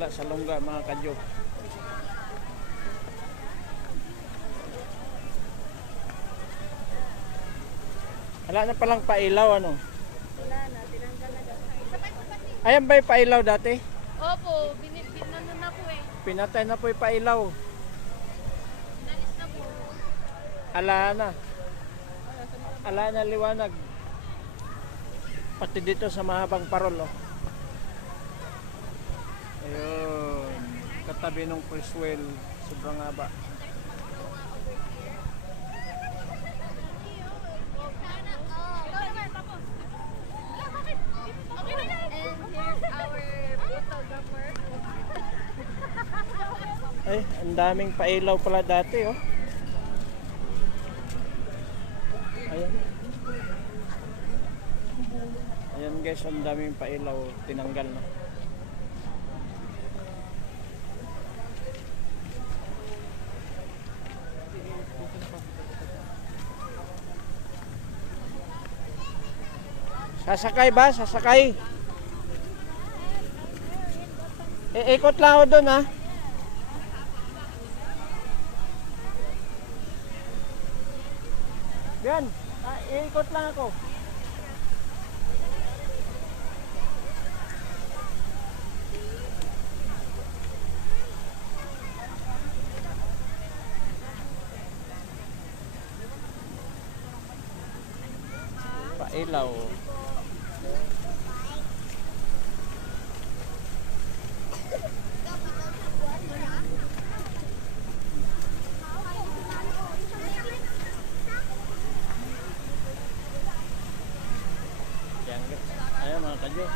wala sa lungga mga kadyo. Wala na palang pailaw ano? Wala na, tinanggal na daw. Ayan ba yung pailaw dati? Opo, binano na po eh. Pinatay na po yung pailaw. Nalis na po. Ala na. Ala na liwanag. Pati dito sa mahabang parol oh. Ayun. Katabi ng Criswell. Sobrang haba. Ay, ang daming pailaw pala dati oh. Ayan. Ayan guys, ang daming pailaw tinanggal na. Sasakay ba? Sasakay. Ikot lang ako doon ha. Yan, iikot lang ako. Pailaw. Ayan mga kadyo,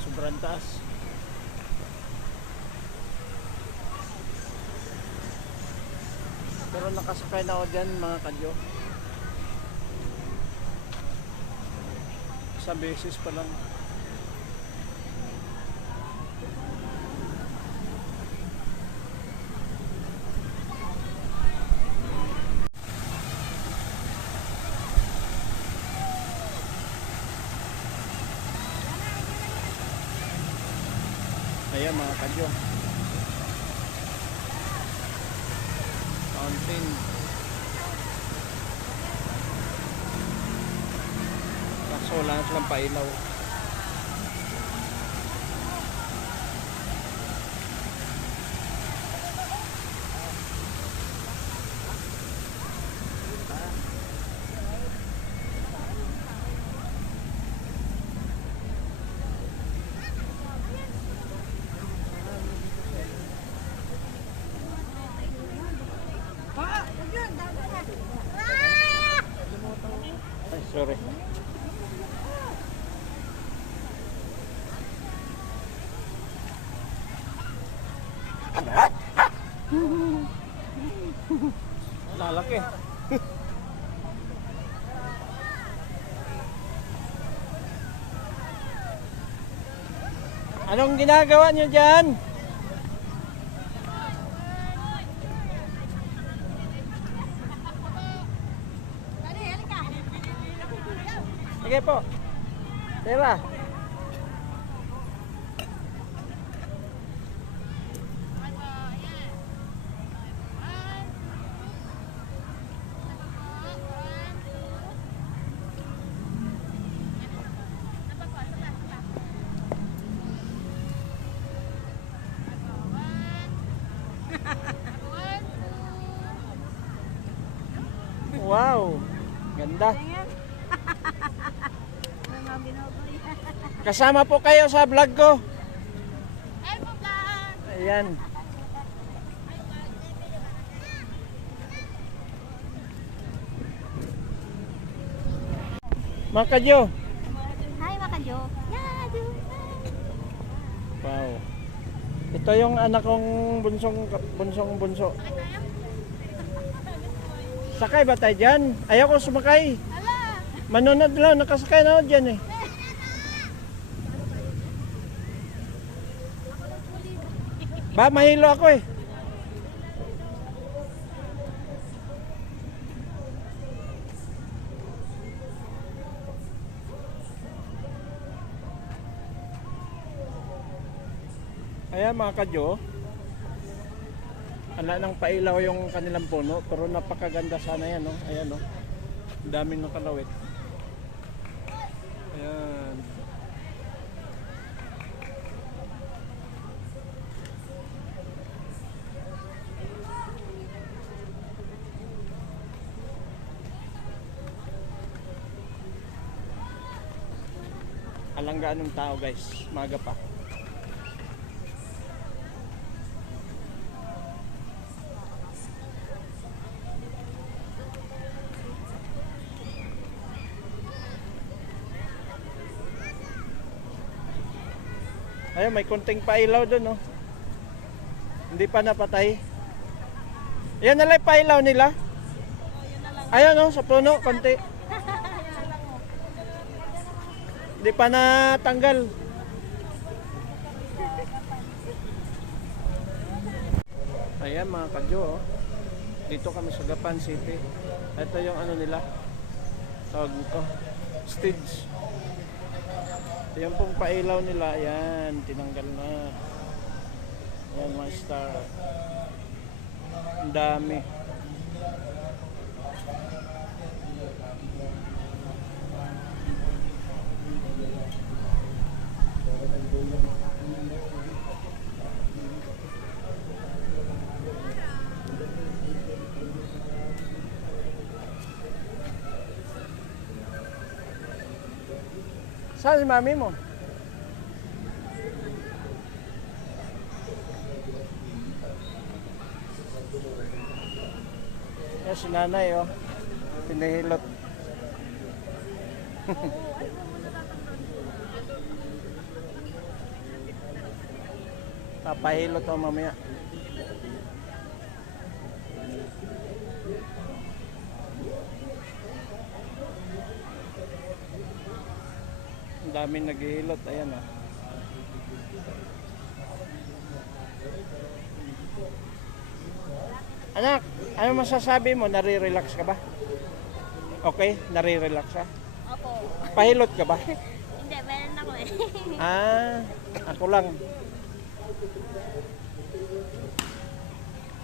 sobrang taas. Pero nakasakay na ako dyan mga kadyo. Sa beses pa lang. Ayan mga kadyo, fountain. Kaso wala na silang pailaw. Ay, sorry. Lalaki. Anong ginagawa niyo dyan? Sige po. Tira. Wow. Ganda. Kasama po kayo sa vlog ko. Ayan. Mga kadyo. Hi mga kadyo. Wow. Ito yung anak kong bunso. Sakay ba tayo dyan? Ayaw ko sumakay. Manunod lang, nakasakay na ako dyan eh. Ba, mahilo ako eh. Ayan mga kadyo, ala nang pailaw yung kanilang puno, pero napakaganda sana yan, no? Ayan, no? Ang daming nakalawit. Ayan. Alanggaan ng tao guys, maga pa. Ayun, may konting pailaw doon, no? Hindi pa napatay. Yan na lang pailaw nila. Ayun, no? Sa puno, konti. Hindi pa natanggal. Ayan mga kadyo, oh. Dito kami sa Gapan City. Ito yung ano nila. Tawag nito. Stage. Yan pong pailaw nila, ayan, tinanggal na. Ayan mga star. Ang dami. Saan si mami mo? Yan si nanay, oh. Pinahilot. Papahilot to mamaya. Ang daming naghihilot, ayan, oh. Anak, ano masasabi mo? Nare-relax ka ba? Okay, nare-relax ka? Opo. Pahilot ka ba? Hindi, meron ako eh. Ah, ako lang.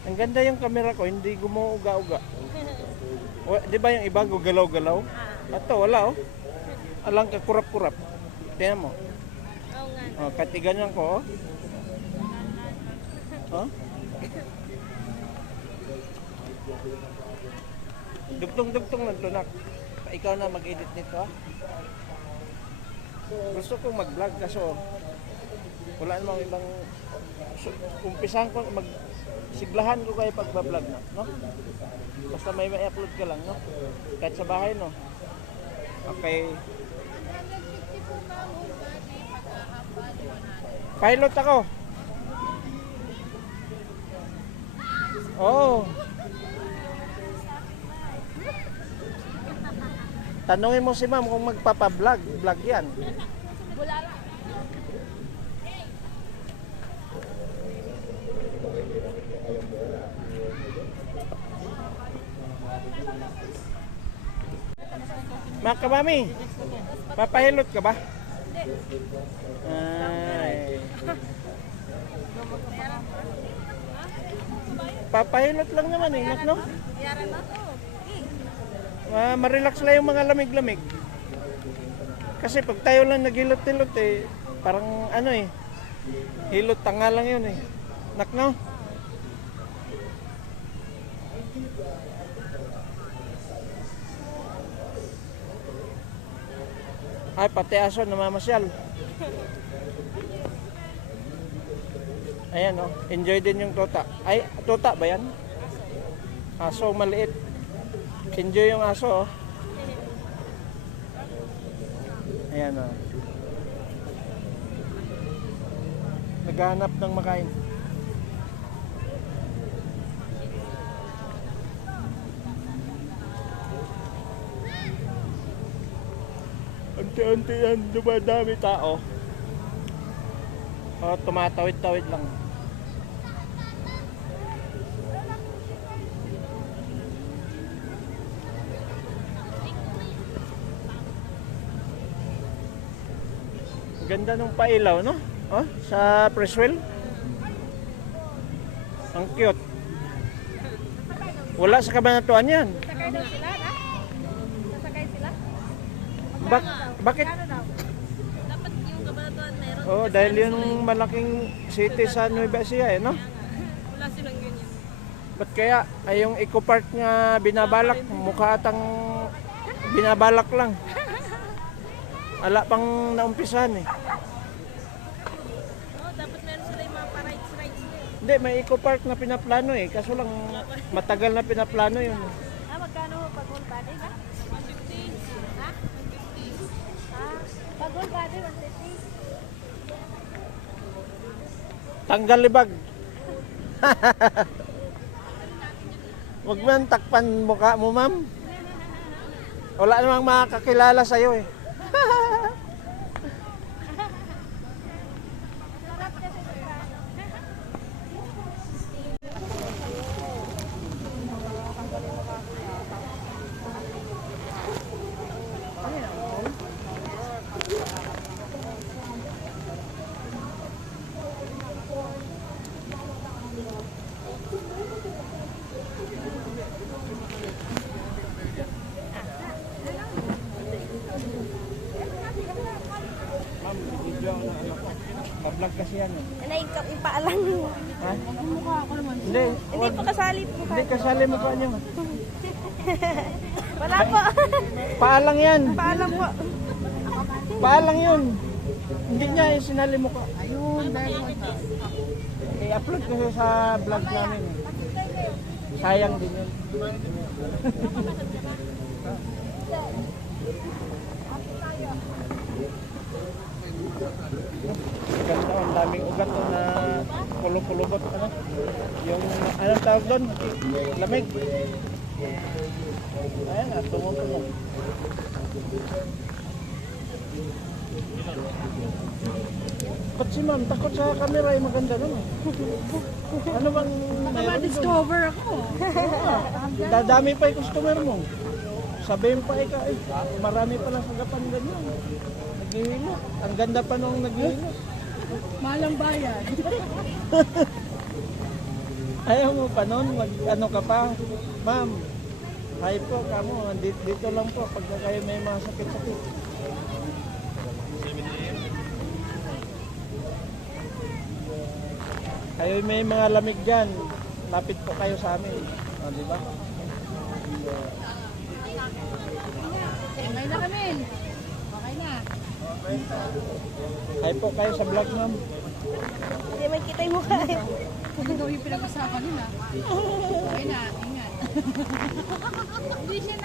Ang ganda yung camera ko, hindi gumuuga-uga. Di ba yung iba gugalaw-galaw? Ito, wala, oh. Alang ka kurap-kurap. Tingnan mo. Oo nga. Oh, katigan lang ko, oh. Oh? Dugtong-dugtong lang to, nak. Ikaw na mag-edit nito, ha? Gusto kong mag-vlog kaso wala namang ibang umpisahan ko siglahan ko kayo pagba-vlog na, no? Basta may upload ka lang, no? Kahit sa bahay, no? Okay. Pilot ako. Oh. Tanungin mo si ma'am kung magpapa-vlog, vlog yan. Bulala. Mga kamami, papahilot ka ba? Ay. Papahilot lang naman eh, no? Yaran mo to. Ma-relax lang yung mga lamig-lamig. Kasi pag tayo lang naghilot-hilot eh, parang ano eh, hilot tanga lang yun eh. Nakno? Ay, pati aso namamasyal. Ayan, oh. Enjoy din yung tota. Ay, tota ba yan? Aso maliit. Enjoy yung aso, oh. Ayan, oh. Naghahanap ng makain. Unti-unti yan, dumadami tao. Oh, tumatawid-tawid lang. Ganda nung pailaw, no? Oh, sa Preswell. Ang cute. Wala sa kabanatuan yan. Sakay daw sila, ha? Sasakay sila? Bakit? Ano daw? Dapat yung kabanatuan meron. Oh, dahil yung malaking city sa Nueva Ecija, eh, no? Wala silang ganyan. Ba't kaya ay yung Eco Park nga binabalak, mukha atang binabalak lang. Ala pang naumpisan eh. Oh, dapat meron sila yung mga pa-rides nila. Hindi, may Eco Park na pinaplano eh. Kaso lang matagal na pinaplano yun. Ah, magkano ho pag whole body, ha? 150. Ha? 150. Ah, pag whole body, 150. Tanggal libag. Huwag mo nang takpan mukha mo, ma'am. Wala namang makakakilala sa'yo eh. Sarap kasi sa Ma'am, video ang ano ko. Pa-vlog kasi yan eh. ipaalang mo. Ha? Mukha ako naman. Hindi, Hindi pa kasali po. hindi kasali mo ko niyo. Wala po. Paalang yan. Paalam po. Paalang yun. Hindi niya isinali mo ko. Ayun, dahil i-upload kasi sa vlog namin. Sayang din yun. Ganda, ang daming ugat oh, na pulo-pulubot. Ano? Yung, anong tawag doon? Lamig. Ayan nga, tumutunog. Ba't si ma'am, takot sa camera ay maganda naman. Ano bang meron Discover ako. doon? Dadami pa yung customer mo. Sabihin pa ikaw, eh, marami pa lang sagapan ganyan. Naghihilot. Ang ganda pa nung naghihilot. Malang bayan. Ayaw mo pa nun, ano ka pa? Ma'am, hi po, kamo, dito lang po pagka kayo may mga sakit-sakit. Kayo may mga lamig dyan, lapit po kayo sa amin. O, di ba? Okay na kami. Okay na. Hi po kayo sa vlog, ma'am. Hindi man kita yung mukha. Kung daw yung pinag-usapan nila. Okay na, ingat. Hindi siya